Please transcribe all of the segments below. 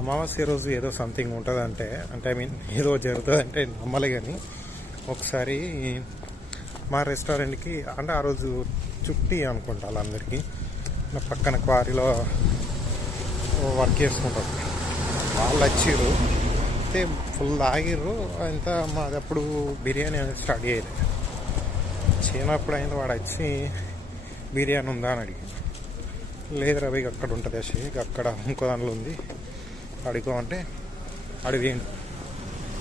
అమావాస్య రోజు ఏదో సంథింగ్ ఉంటుంది అంటే అంటే ఐ మీన్ ఏదో జరుగుతుంది అంటే నమ్మలే కానీ ఒకసారి మా రెస్టారెంట్కి అంటే ఆ రోజు చుట్టి అనుకుంటా వాళ్ళందరికీ. నా పక్కన క్వారీలో వర్క్ చేసుకుంటారు. వాళ్ళు వచ్చిర్రు అయితే ఫుల్ తాగిర్రు అంత మాది అప్పుడు బిర్యానీ అనేది స్టార్ట్ చేయలేదు చేయనప్పుడు అయింది వాడు వచ్చి బిర్యానీ ఉందా అని అడిగి లేదు రవి అక్కడ ఉంటుంది అసి అక్కడ ఇంకో దానిలో ఉంది. అడుగు అంటే వేయండి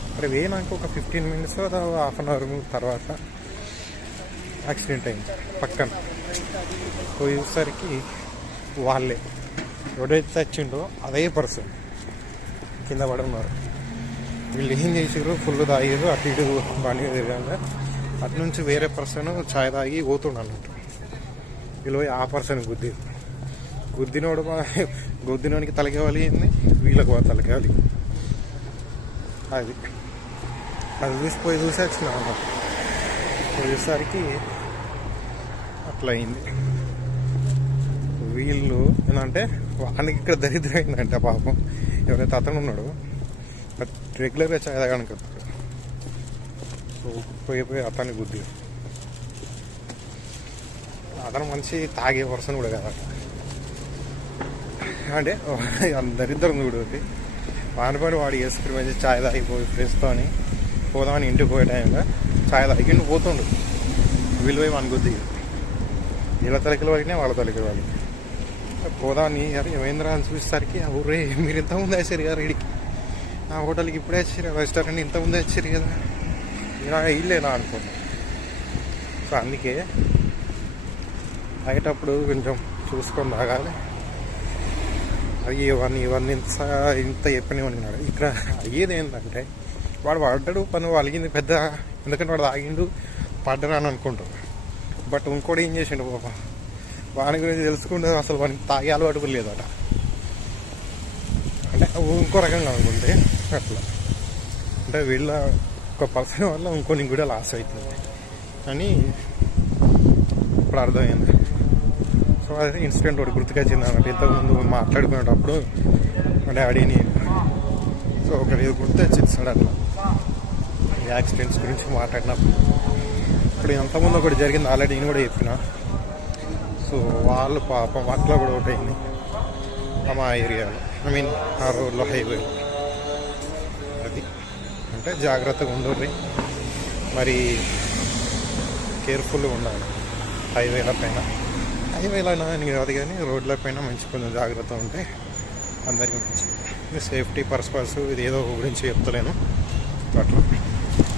అక్కడ వేయడానికి ఒక fifteen minutes half an hour తర్వాత యాక్సిడెంట్ అయింది పక్కన. పోయేసరికి వాళ్ళే. ఎవడైతే వచ్చిండో అదే పర్సన్ కింద పడి ఉన్నారు. వీళ్ళు ఏం చేసారు ఫుల్ తాగారు అటు ఇటు బండి మీద అటు నుంచి వేరే పర్సన్ ఛాయ్ తాగి పోతుండ అన్నట్టు వీళ్ళు పోయి ఆ పర్సన్ బుద్ధి గుద్దినోడు గుద్దినోడికి తలకేవాలి అయింది వీళ్ళకు తలకేవాలి వలి అది. అది చూసిపోయి చూసి వచ్చిన పోయేసరికి అట్లా అయింది. వీళ్ళు ఏంటంటే వానికి ఇక్కడ దరిద్రం అయిందంటే పాపం. ఎవరైతే అతను ఉన్నాడు. బట్ రెగ్యులర్గా చాయ్ తాగడానికి సో పోయి పోయి అతన్ని గుద్ది అతను మంచి తాగే పర్సన్ కూడా కదా అంటే దరిద్రం చూడు. వాని పని వాడు వేసుకుని మంచి చాయ్ తాగిపోయి ఫ్రెష్తో అని పోదామని ఇంటికి పోయే టైంలో చాయ్ తాగి పోతుండు. వీళ్ళు పోయి మన వీళ్ళ తలకిల వాళ్ళకి వాళ్ళ తలకిల వాళ్ళకి పోదాని అరే ఏమైందిరా అని చూసేసరికి ఊరే మీరు ఇంత ముందు వేసారు కదా రెడీ. ఆ హోటల్కి ఇప్పుడే వచ్చారు రెస్టారెంట్ ఇంత ముందు వచ్చారు కదా. ఇలా ఇల్లేనా అనుకోండి సో అందుకే అయ్యేటప్పుడు కొంచెం చూసుకొని తాగాలి. అది ఇవన్నీ ఇవన్నీ ఇంత ఇంత చెప్పని ఉన్నాడు. ఇక్కడ అయ్యేది ఏంటంటే వాడు పడ్డాడు పని వలిగింది పెద్ద ఎందుకంటే వాడు తాగిండు పడ్డరా అని అనుకుంటారు. బట్ ఇంకోటి ఏం చేసిండు పాప? వాని గురించి తెలుసుకుంటే అసలు వానికి తాగే అలవాటు కూడా లేదట. అంటే ఇంకో రకంగా అనుకుంటే అట్లా. అంటే వీళ్ళ ఒక పర్సన్ వల్ల ఇంకొని కూడా లాస్ అవుతుంది. అని ఇప్పుడు అర్థమైంది. ఇన్సిడెంట్ ఒకటి గుర్తుకొచ్చింది అన్నట్టు ఇంతకుముందు మాట్లాడుకునేటప్పుడు మా డాడీని సో ఒకటి ఇది గుర్తొచ్చింది సార్ అట్లా. ఈ యాక్సిడెంట్స్ గురించి మాట్లాడినప్పుడు. ఇప్పుడు ఇంతకుముందు ఒకటి జరిగింది ఆల్రెడీ నేను కూడా చెప్పిన. సో వాళ్ళు పాపం అట్లా కూడా ఒకటి అయింది. ఆ మా ఏరియాలో ఐ మీన్ ఆ రోడ్లో హైవే. అది. అంటే జాగ్రత్తగా ఉండరు మరి కేర్ఫుల్గా ఉండాలి హైవేల పైన. హైవేలైనా అని కాదు కానీ రోడ్ల పైన మంచి కొంచెం జాగ్రత్త ఉంటే అందరికీ మంచి సేఫ్టీ పర్పస్ ఇది ఏదో గురించి చెప్తలేను. అట్లా.